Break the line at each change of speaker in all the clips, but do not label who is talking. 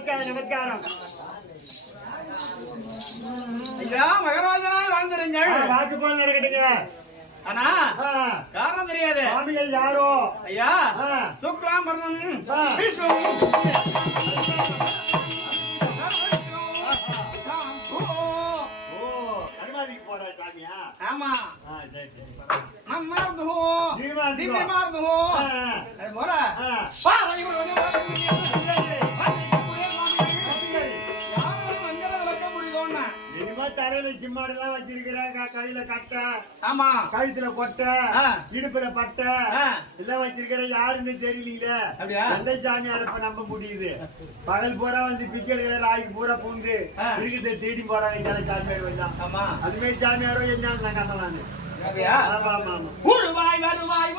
நமஸ்காரம்
ஐயா மகராஜனாய் வாழ்ந்துருங்கள்.
வாக்கு போல் நடக்கட்டுங்க
ஆனா காரணம் தெரியாது.
சுவாமிகள் யாரோ?
ஐயா சுக்லாம் பரணம் ஆமா.
ஆ, தரையில சிம்மாடெல்லாம் வச்சிருக்கிறாங்க கையில கட்டை
ஆமா.
கழுத்துல கொட்டை. இடுப்புல பட்டை. எல்லாம் வச்சிருக்கிற யாருன்னு தெரியலீங்களே? எந்த சாமியார இப்ப நம்ப முடியுது? பகல் பூரா வந்து பிச்சை எடுக்கிற ராய்க்கு பூரா பூந்து. இருக்கிறத தேடி போறாங்க இந்த சாமியார் எல்லாம்.
ஆமா.
அது மாதிரி சாமியாரோ என்ன நான் கண்டலான்னு
அப்படியா?
ஆமா ஆமா ஆமா.
வருவாய் இரவாய்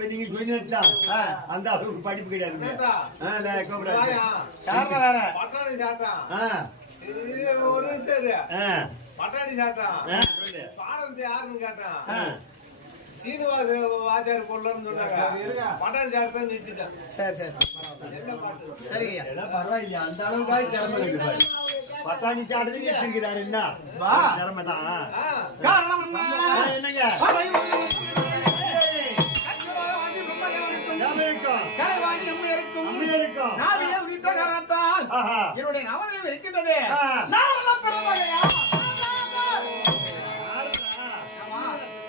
இப்ப நீங்க. ஆ, அந்த அளவுக்கு படிப்பு.
வாயா.
காரணம் வேற
ஒரு நிமிஷம் பட்டாணி
சொல்லு.
பாரம்பரிய யாருன்னு கேட்டான் சீனிவாச வாத்தியார் கொள்ளன்னு சொன்னாங்க பட்டாணி சாத்தான் நிறுத்திட்டான்.
சரி சரி. சரிங்க.
பரவாயில்லையா? அந்த அளவுக்காவது திறமை இருக்கு. பட்டாணி வச்சிருக்கிறாரு என்ன? திறமை தான்.
காரணம்
என்னங்க?
நாவிலே உதித்த காரணத்தால். என்னுடைய இருக்கின்றது.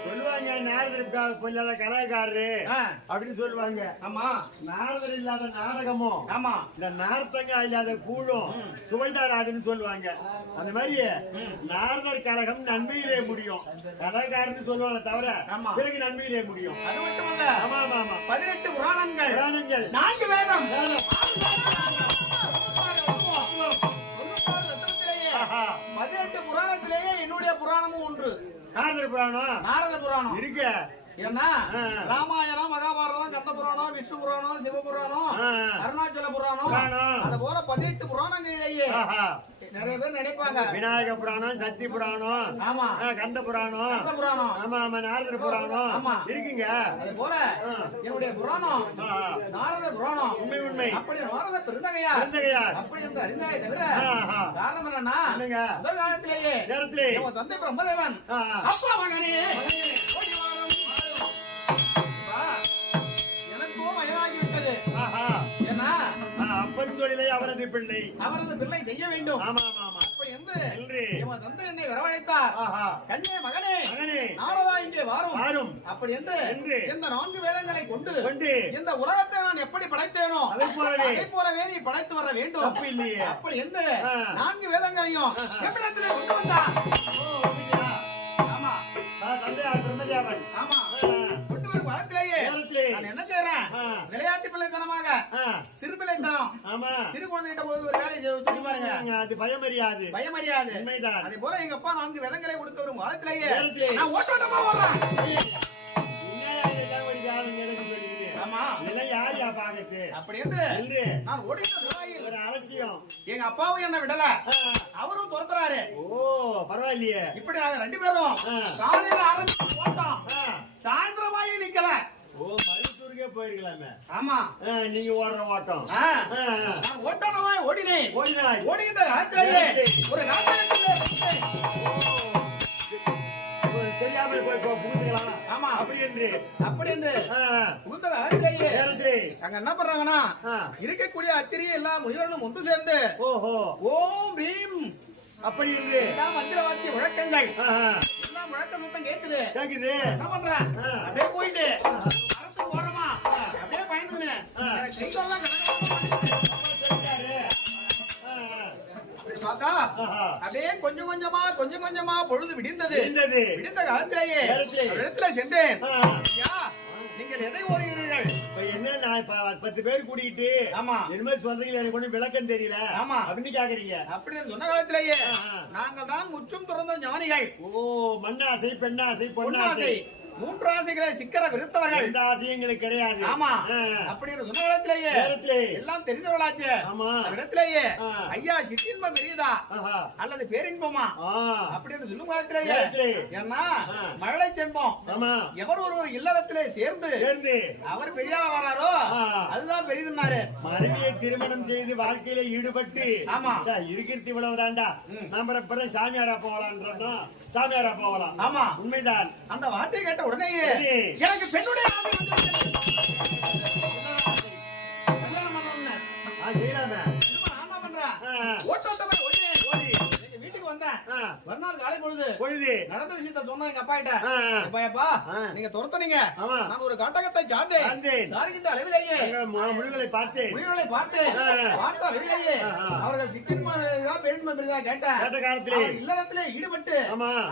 சொல்லுவாங்க கொல்லாத. அப்படின்னு
ஆமா.
நாரதர் இல்லாத நாடகமும்
ஆமா.
இந்த நார்த்தங்க இல்லாத கூழும் சுவைதாராதுன்னு சொல்லுவாங்க. அந்த மாதிரி நாரதர் கழகம் நன்மையிலே முடியும். கலாகாரன்னு சொல்லுவாங்க தவிர. பிறகு நன்மையிலே முடியும்.
அது மட்டுமல்ல.
ஆமா
நான்கு வேதம். பதினெட்டு புராணத்திலேயே என்னுடைய புராணமும் ஒன்று
நாரதர் புராணம்
நாரத புராணம்
இருக்கு
ஏன்னா
ஆ.
ராமாயணம் மகாபாரதம் கந்த புராணம் விஷ்ணு புராணம் சிவபுராணம். அருணாச்சல புராணம். அது போல பதினெட்டு புராணங்களிலேயே. நிறைய பேர் நினைப்பாங்க
விநாயக புராணம் சக்தி புராணம்
ஆமா
கந்த புராணம்
கந்த புராணம்
ஆமா ஆமா நாரதர் புராணம்
ஆமா.
இருக்குங்க
அது போல. என்னுடைய புராணம். நாரத புராணம்
உண்மை உண்மை
அப்படி நாரத பெருந்தகையா
பெருந்தகையார்.
அப்படி என்று அறிந்தாயே தவிர. காரணம் என்னன்னா? முதல் காலத்திலேயே
நேரத்திலே
தந்தை பிரம்மதேவன். அப்பா மகனே எனக்கும் வயதாகி விட்டது
ஆஹா. அப்பன் தொழிலை அவரது பிள்ளை.
அவரது பிள்ளை செய்ய வேண்டும்.
ஆமா ஆமா ஆமா
அப்படி என்று என் தந்தை என்னை வரவழைத்தார்.
ஆஹா.
கண்ணே மகனே
மகனே.
நாரதா இங்கே வாரும்.
வாரும்.
அப்படி என்று இந்த நான்கு வேதங்களை கொண்டு
கொண்டு.
இந்த உலகத்தை நான் எப்படி படைத்தேனோ
அதைப் போலவே.
அதைப் போலவே நீ படைத்து வர வேண்டும்.
தப்பு இல்லையே.
அப்படி என்று. நான்கு வேதங்களையும் எவ்விடத்திலே கொண்டு வந்தான்.
ஓ, அப்படியா?
ஆமா.
ஆ, தந்தையார் பிரம்மதேவன்
ஆமா. விளையாட்டு பிள்ளைத்தனமாக
ஆ,
சிறு பிள்ளைத்தனம்
ஆமா.
சிறு குழந்தைகிட்ட போது ஒரு வேலையை சொல்லி பாருங்க.
அது பயமறியாது
பயமறியாது
உண்மைதான்.
அதே போல எங்க அப்பா நான்கு வேதங்களை கொடுக்க வரும் காலத்திலேயே. நான் ஓட்டோட்டமா ஓடுறேன். எங்க அப்பாவும் என்ன விடல. அவரும் துரத்துறாரு.
ஓ பரவாயில்லையே.
இப்படி நாங்க ரெண்டு பேரும். காலையில ஆரம்பிச்சு ஓட்டம்
ஆ,
சாயந்தரமாயி நிக்கல.
ஓ மருத்துவருக்கே போயிருக்கலாமே.
ஆமா.
நீங்க ஓடுற ஓட்டம்.
ஓட்டனமா ஓடினேன்.
ஓடினாய்.
ஓடிக்கிட்ட ஒரு
தெரியாமல் போய் போ- புகுந்துக்கலாம்
ஆமா.
அப்படி என்று
அப்படி என்று
ஆ,
புகுந்த காலத்திலேயே
நேரத்திலே
அங்க என்ன பண்றாங்கன்னா இருக்கக்கூடிய அத்திரி எல்லா முனிவர்களும் ஒன்று சேர்ந்து
ஓஹோ.
ஓம் ரீம்
அப்படி என்று
எல்லாம் மந்திரவாத்திய முழக்கங்கள்
ஆஹா,
எல்லாம் முழக்க சத்தம் கேக்குது
கேக்குது.
என்ன பண்றேன்
ஆ.
அப்படியே போயிட்டு. அப்படியே கொஞ்சம் கொஞ்சமா கொஞ்சம் கொஞ்சமா பொழுது விடிந்தது. விடிந்த காலத்திலேயே. இடத்துல சென்றேன். நீங்கள் எதை ஓடுகிறீர்கள்
என்ன நான் இப்ப பத்து பேர் கூட்டிக்கிட்டு
ஆமா.
சொல்றீங்க எனக்கு விளக்கம் தெரியல.
ஆமா.
அப்படின்னு கேக்குறீங்க.
அப்படின்னு சொன்ன காலத்திலேயே. நாங்கள் தான் முற்றும் துறந்த ஞானிகள்.
ஓ மண்ணாசை பெண்ணாசை
பொன்னாசை. மூன்று ஆசைகளை சிக்கர விருத்தவர்கள்
எந்த ஆசையும் எங்களுக்கு கிடையாது
ஆமா. அப்படின்னு சொன்ன
நேரத்திலே.
எல்லாம் தெரிந்தவர்களாச்சு
ஆமா.
இடத்திலேயே. ஐயா சிற்றின்பம் பெரியதா. அல்லது பேரின்பமா. அப்படின்னு சொல்லும் காலத்திலேயே. ஏன்னா
ஆ. ஆமா.
எவர் ஒருவர் இல்லறத்திலே சேர்ந்து அவர் பெரியார வராரோ. அதுதான் பெரிதுன்னாரு
மனைவியை திருமணம் செய்து வாழ்க்கையில ஈடுபட்டு
ஆமா.
இருக்கிறது இவ்வளவு தாண்டா நாம அப்புறம் சாமியாரா போகலான்றோம் சாமியாரா போகலாம்.
ஆமா.
உண்மைதான்.
அந்த வார்த்தையை கேட்ட உடனேயே
சரி.
எனக்கு பெண்ணுடைய ஆசை வந்தேன்
ஆ.
மறுநாள் காலை பொழுது
பொழுது.
நடந்த விஷயத்த சொன்னா எங்க அப்பா கிட்ட.
ஆ.
நீங்க துரத்துனீங்க. நான் ஒரு காட்டகத்தை சார்ந்தேன். சார்கின்ற அளவிலேயே
முழுகளை பார்த்து
முனிவர்களை பார்த்து. பார்த்த அளவிலேயே. அவர்கள் சிக்கன்மா பெருமை பெரிதா கேட்டேன்.
கேட்ட காலத்திலே.
இல்லறத்திலே ஈடுபட்டு.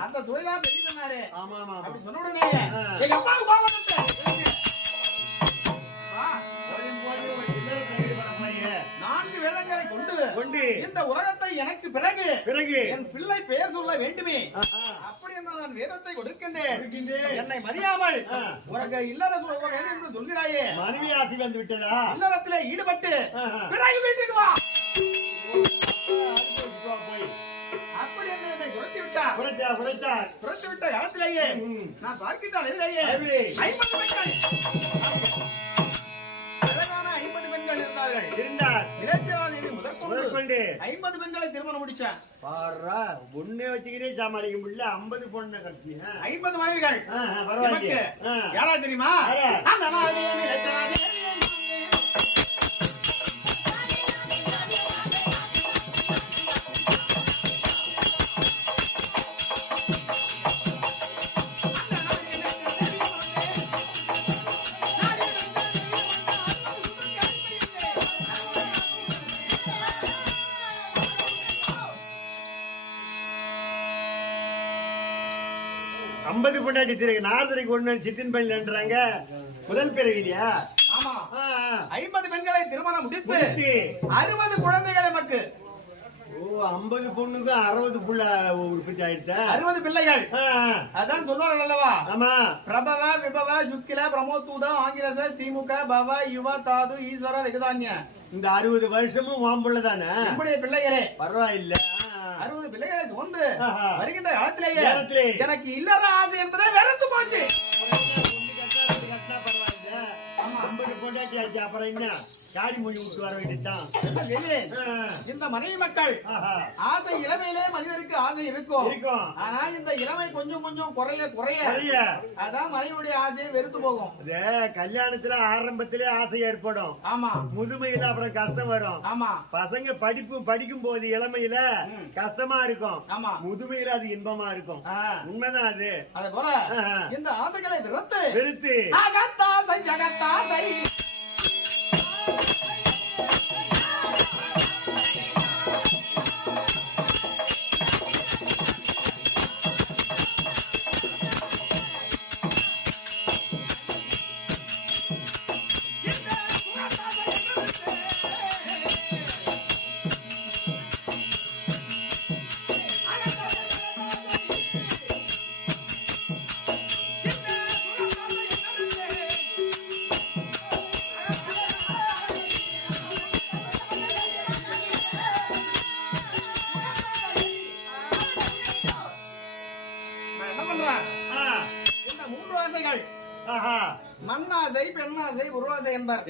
அந்த துறைதான் பெரியதுன்னாரு
ஆமா ஆமா ஆமா.
அப்படி சொன்ன உடனே
ஆ.
எங்க அப்பாவுக்கு கோபம் கொண்டு இந்த உலகத்தை எனக்கு பிறகு
பிறகு?
என் பிள்ளை பெயர் சொல்ல வேண்டுமே. அப்படி என்று நான் வேதத்தை கொடுக்கின்றேன். என்னை மறியாமல். உனக்கு இல்லற சொல்ல வேண்டும் என்று சொல்கிறாயே.
மனைவி ஆசி வந்து விட்டதா
இல்லறத்திலே ஈடுபட்டு. பிறகு வீட்டுக்கு வா. அப்படி என்னை துரத்தி விட்டார். துரத்தி விட்ட இடத்திலேயே
ம்.
நான் பார்க்கின்ற அளவிலேயே
அளவிலே.
ஐம்பது பெண்கள். ஐம்பது பெண்கள் இருந்தார்கள்.
இருந்தார்.
இளைச்சராதேவி முதற்கொண்டு ஐம்பது பெண்களை திருமணம் முடிச்சேன்
பாரா ஒண்ணே வச்சுக்கிறே சமாளிக்க முடியல. ஐம்பது பொண்ணு கட்சி
ஐம்பது மனைவிகள்.
பரவாயில்ல
யாரா தெரியுமா?
திருக்கு நாரதரைக்கு ஒண்ணு சிட்டின் பள்ளின்றாங்க முதல் பிறவிலையா
ஆமா. ஐம்பது பெண்களை திருமணம் முடித்து. அறுபது குழந்தைகள் எமக்கு
ஓ ஐம்பது பொண்ணுக்கு அறுபது புள்ள உற்பத்தி ஆயிடுச்சா?
அறுபது பிள்ளைகள். அதான் சொல்வார்கள் அல்லவா?
ஆமா.
பிரபவ விபவ சுக்கில பிரமோத்தூத ஆங்கிரச ஸ்ரீமுக பவ யுவ தாது ஈஸ்வர விகதான்ய
இந்த அறுபது வருஷமும் வாம்புள்ள தானே?
பிள்ளைகளே.
பரவாயில்ல.
அறுபது பிள்ளைகளை
ஆஹா.
வருகின்ற காலத்திலேயே. எனக்கு இல்லற ஆசை என்பதை வெறுத்து போச்சு.
அப்புறம் என்ன? காரி மொழி விட்டு வர வேண்டியதுதான்.
இந்த மனைவி மக்கள். ஆசை இளமையிலே மனிதருக்கு ஆசை இருக்கும். ஆனா இந்த இளமை கொஞ்சம் கொஞ்சம் குறைய குறைய? அதான் மனைவியுடைய ஆசையை வெறுத்து போகும்.
கல்யாணத்துல ஆரம்பத்திலே ஆசை ஏற்படும்.
ஆமா.
முதுமையில அப்புறம் கஷ்டம் வரும்.
ஆமா.
பசங்க படிப்பு படிக்கும் போது இளமையில கஷ்டமா இருக்கும்.
ஆமா.
முதுமையில அது இன்பமா இருக்கும். உண்மைதான் அது.
அதே போல. இந்த ஆசைகளை வெறுத்து
வெறுத்து.
அகத்தாசை ஜகத்தாசை.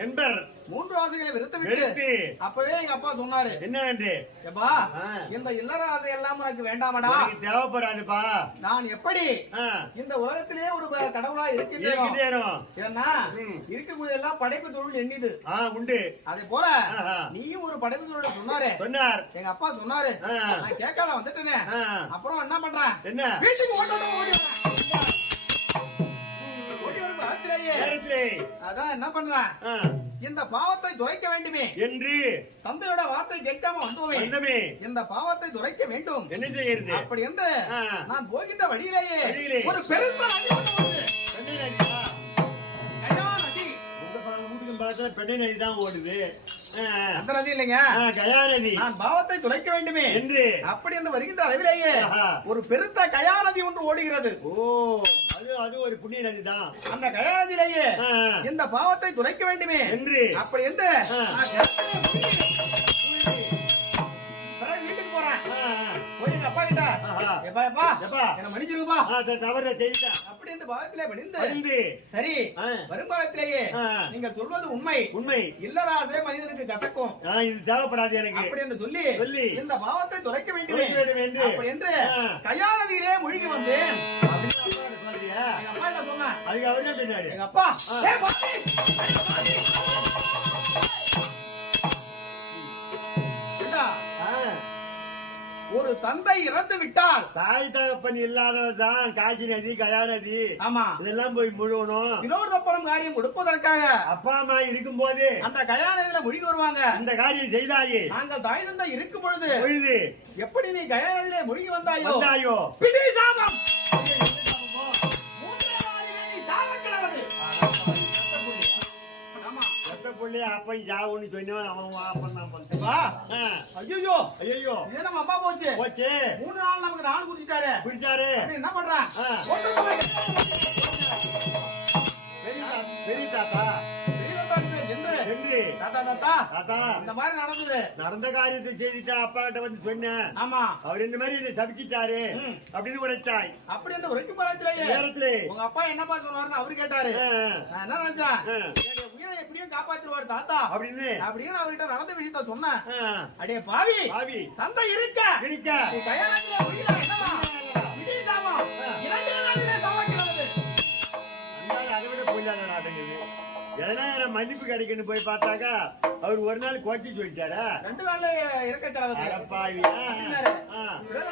என்பர். மூன்று ஆசைகளை வெறுத்து
வெறுத்து.
விட்டு அப்பவே எங்க அப்பா சொன்னாரு.
என்ன என்று
எப்பா. இந்த இல்லற ஆசை எல்லாம் உனக்கு வேண்டாமடா.
தேவைப்படாதுப்பா.
நான் எப்படி இந்த உலகத்திலேயே ஒரு கடவுளா இருக்கின்றேனோ. ஏன்னா. இருக்கக்கூடிய எல்லாம் படைப்பு தொழில் எண்ணிது
உண்டு.
அதே போல. நீயும் ஒரு படைப்பு தொழில் சொன்னாரு.
சொன்னார்.
எங்க அப்பா சொன்னாரு. நான் கேட்காத வந்துட்டேனே. அப்புறம் என்ன பண்றேன்?
என்ன?
வீட்டுக்கு ஓட்டோட ஓடி அதான் என்ன பண்றேன்? இந்த பாவத்தை துரைக்க வேண்டுமே.
என்று
தந்தையோட வார்த்தை கேட்காம வந்தோமே. இந்த பாவத்தை துரைக்க வேண்டும்.
என்ன செய்யறது?
அப்படி என்று. நான் போகின்ற வழியிலேயே
வழியிலே.
ஒரு பெருத்த
பா- வீட்டுக்கு பக்கத்துல பெண்ணை நதி தான் ஓடுது.
அந்த நதி இல்லைங்க.
கயா நதி
நான் பாவத்தை துளைக்க வேண்டுமே.
என்று.
அப்படி என்று வருகின்ற அளவிலேயே. ஒரு பெருத்த கயா நதி ஒன்று ஓடுகிறது.
ஓ அது அது ஒரு புண்ணிய நதி தான்.
அந்த கயா நதியிலேயே இந்த பாவத்தை துளைக்க வேண்டுமே.
என்று.
அப்படி என்று எங்க அப்பா கிட்ட. எப்பா எப்பா?
எப்பா.
என்ன மன்னிச்சிருப்பா
அது தவற செய்தா
அப்படி சரி. வருங்காலத்திலேயே. நீங்கள் சொல்வது உண்மை.
உண்மை.
இல்லராசே மனிதனுக்கு கசக்கும்.
இது தேவைப்படாது எனக்கு.
அப்படி என்று சொல்லி
சொல்லி.
இந்த பாவத்தை துரைக்க வேண்டுமே.
என்று.
அப்படி என்று
ஆ.
கயாநதியிலே மூழ்கி வந்தேன்.
அப்படின்னு அப்பா கிட்ட
சொன்னேன்.
அதுக்கு அவர் சொன்னாரு?
எங்க அப்பா தந்தை இறந்து விட்டால்
தாய் தகப்பன் இல்லாதவர் தான் காஞ்சி நதி கயா நதி.
ஆமா.
இதெல்லாம் போய் முழுவணும்
வினோதப்புறம் காரியம் கொடுப்பதற்காக.
அப்பா அம்மா இருக்கும் போது
அந்த கயாநதியில மூழ்கி வருவாங்க.
இந்த காரியம் செய்தாயே.
நாங்கள் தாய் தந்தை இருக்கும் பொழுது
பொழுது
எப்படி நீ கயாநதியிலே மூழ்கி வந்தாயோ?
வந்தாயோ?
பிடி சாபம்!
புள்ளி அப்பன் ஜாவுன்னு சொன்னவன் அவன் அப்பன் தான் பண்ணான்.
வா.
ஆ,
ஐயையோ,
ஐயோ
இது நம்ம அப்பா போச்சு.
போச்சு.
மூணு நாள் நமக்கு நாள் குடிச்சிட்டாரு.
குடிச்சாரு.
என்ன பண்றான்?
பெரிய தாத்தா.
தாத்தா தாத்தா.
தாத்தா.
இந்த மாதிரி நடந்தது.
நடந்த காரியத்தை செய்துட்டா அப்பா கிட்ட வந்து சொன்னேன்
ஆமா.
அவர் இந்த மாதிரி இதை சபிச்சிட்டாரு. அப்படின்னு உரைச்சாய்.
அப்படி என்று உரைக்கும் பழத்திலேயே.
நேரத்திலே.
உங்க அப்பா என்னப்பா சொன்னாருன்னு அவரு கேட்டாரு. நான் என்ன நினைச்சேன்? எப்படியும் காப்பாத்திருவாரு தாத்தா.
அப்படின்னு.
அப்படின்னு அவர்கிட்ட நடந்த விஷயத்த சொன்னேன். அடே பாவி.
பாவி.
தந்தை இருக்க.
இருக்க.
சாபம் இரண்டு
எதனா எனக்கு மன்னிப்பு கிடைக்குன்னு போய் பார்த்தாக்கா அவர் ஒரு நாள் கோச்சி சொல்லிட்டாரா
ரெண்டு நாள்ல இறக்க கிடவது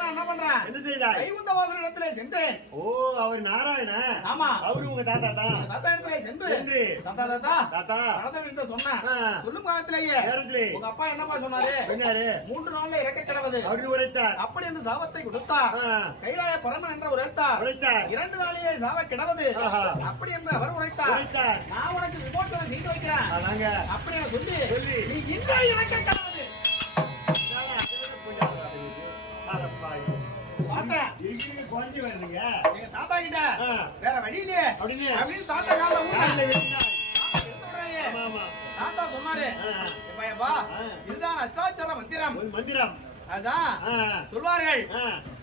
என்ன பண்றேன்
என்ன
கைகுந்த வாசல் இடத்துல சென்றேன்.
ஓ அவர் நாராயண?
ஆமா.
அவரு உங்க தாத்தா தான்
தாத்தா இடத்துல சென்று. தாத்தா தாத்தா.
தாத்தா.
நடந்த விஷயத்த. சொல்லும் காலத்திலேயே
நேரத்திலே.
உங்க அப்பா என்னப்பா சொன்னாரு?
சொன்னாரு
மூன்று நாள்ல இறக்க கிடவது.
அவரு உரைத்தார்.
அப்படி என்று சாபத்தை கொடுத்தார். கைலாய பரமன் என்று உரைத்தார்.
உரைத்தார்.
இரண்டு நாளிலே சாவ கிடவது. அப்படி என்று அவர் உரைத்தார்.
உரைத்தார்.
நான் உனக்கு விமோசனம் செய்து வைக்கிறேன். அப்படி சொல்லி. நீ இன்றே இறக்க கிடவது. வேற.
அப்படின்னு
தாத்தா கால. தாத்தா சொன்னாரு. இதுதான் மந்திரம்.
மந்திரம்.
அதான் சொல்வார்கள்.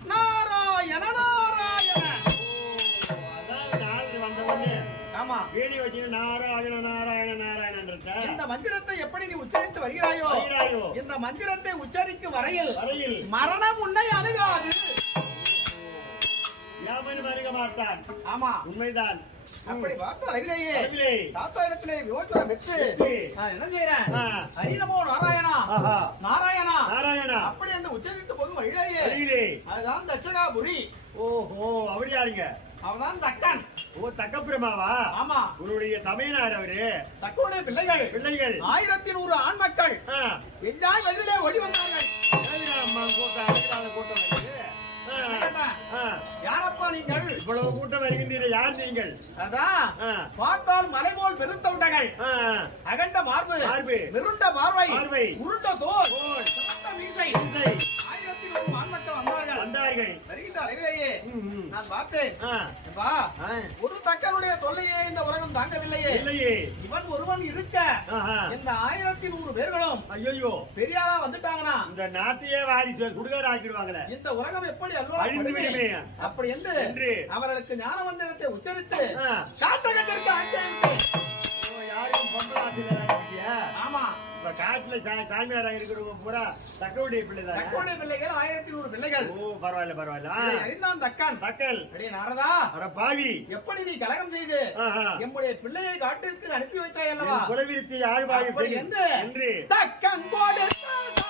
நாராயண நாராயண. ஆமா.
வீணை வச்சு நாராயண நாராயண நாராயணன்றத
இந்த மந்திரத்தை எப்படி நீ உச்சரித்து வருகிறாயோ
வருகிறாயோ.
இந்த மந்திரத்தை உச்சரிக்கும் வரையில்
வரையில்.
மரணம் உன்னை அணுகாது.
மாட்டான்.
ஆமா.
உண்மைதான்.
அப்படி பார்த்த அளவிலேயே
அளவிலே.
தாத்தா இடத்திலே விமோச்சனம் பெற்று. நான் என்ன செய்யறேன். ஹரிநமோ நாராயணா?
ஆஹா.
நாராயணா?
நாராயணா.
அப்படி என்று உச்சரித்து போகும் வழியிலேயே
வழியிலே
அதுதான் தட்சகாபுரி
ஓஹோ அவர் யாருங்க?
அவதான் தக்கன்
ஓ தக்கப்பிரமாவா
ஆமா.
உன்னுடைய தமையனார் அவரு?
தக்கனுடைய பிள்ளைகள்.
பிள்ளைகள்.
ஆயிரத்தி நூறு ஆண் மக்கள்
ஆ,
எல்லாம் வெளியிலே ஓடி வந்தார்கள்.
கூட்டம்
யாரப்பா நீங்கள்?
இவ்வளவு கூட்டம் வருகின்றீர்கள். யார் நீங்கள்?
அதான் பார்த்தால் மலை போல் பெருத்த உண்டகள்
ஆ,
அகண்ட மார்பு.
மார்பு.
மிருண்ட பார்வை.
பார்வை.
உருண்ட தோல்.
தோல்.
சிவந்த மீசை நான் பார்த்தேன்.
ஆ,
ஒரு தக்கனுடைய தொல்லையே இந்த உலகம் தாங்கவில்லையே.
இல்லையே.
இவன் ஒருவன் இருக்க. இந்த ஆயிரத்தி நூறு பேர்களும்
ஐயோ
பெரியாரா வந்துட்டாங்கன்னா
இந்த நாட்டையே வாரி சுடுகாடு ஆக்கிடுவாங்களே
இந்த உலகம் எப்படி?
விடுமே.
அப்படி என்று. அவர்களுக்கு ஞான மந்திரத்தை உச்சரித்து. காட்டகத்திற்கு அஞ்சேன்
ஓ, யாருக்கும் பொம்பளை ஆத்துல இருக்கியா
ஆமா.
இப்ப காட்டுல சாமியாரா இருக்கிறவங்க பூரா தக்கவுடைய பிள்ளை
தக்கோடைய பிள்ளைகள் ஆயிரத்தி நூறு பிள்ளைகள்.
ஓ பரவாயில்ல பரவாயில்ல.
அறிந்தான் தக்கான்.
தக்கல்.
அடே நாரதா.
அட பாவி.
எப்படி நீ கலகம் செய்து
ஆஹா.
எம்முடைய பிள்ளையை காட்டிற்கு அனுப்பி வைத்தாய் அல்லவா?
குலவிருத்தி ஆழ்வாய் என்று
தக்கன் கொடுத்த